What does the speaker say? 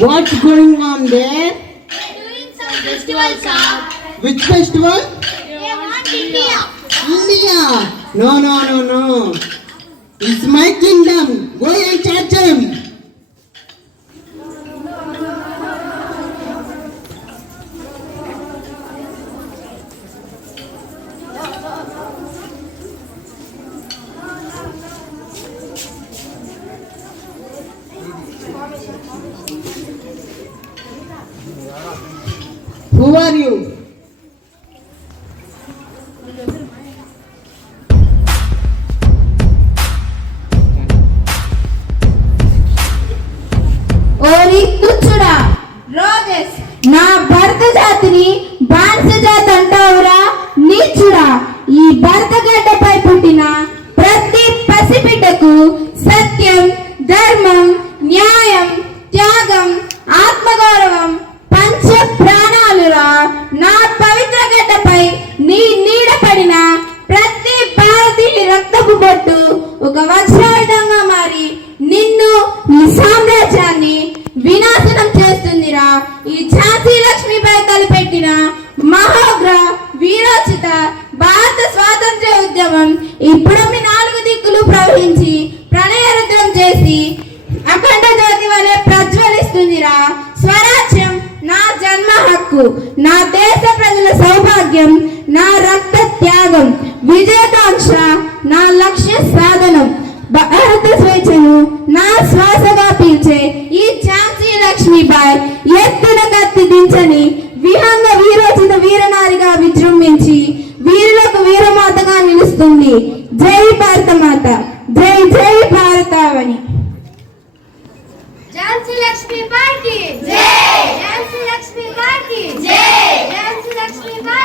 What's going on there? They're doing some festival, sir. Which festival? They want India. India. No. It's my kingdom. Go and catch him. Who are you? ఓరి తుచ్చుడా roses నా భరత జాతిని బానిస జాతి అంటావురా నీచుడా. ఈ భరత గడ్డపై పుట్టిన ప్రతి పసిబిడ్డకు సత్యం, ధర్మం, న్యాయం, త్యాగం, ఆత్మగౌరవం పంచ ప్రాణాలురా. నా పవిత్ర గడ్డపై నీ నీడ పడిన ప్రతి భారతీయుని రక్తపు బొట్టు ఒక వజ్రాయుధంగా మారి నిన్ను, నీ సామ్రాజ్యాన్ని వినాశనం చేస్తుందిరా. ఈ ఝాన్సీ లక్ష్మీబాయి తలపెట్టిన మహోగ్ర వీరోచిత భారత స్వాతంత్ర్య ఉద్యమం ఇప్పుడు మీ 4 దిక్కులు ప్రవహించి ప్రణయరుద్రం చేసి అఖండ జ్యోతి వలె ప్రజ్వలిస్తుందిరా. స్వరాజ్యం నా జన్మ హక్కు, నా దేశ ప్రజల సౌభాగ్యం, నా రక్త త్యాగం, విజయకాంక్ష నా లక్ష్య సాధనం. భారత స్వేచ్ఛను నా శ్వాసగా పీల్చే ఈ ఝాన్సీ లక్ష్మీబాయి ఎత్తున కత్తి దించని విహంగ వీరోచిత వీరనారిగా విజృంభించి వీరులకు వీరమాతగా నిలుస్తుంది. జై భారత మాత, జై జై భారతావని. ఝాన్సీ లక్ష్మీబాయికి జై.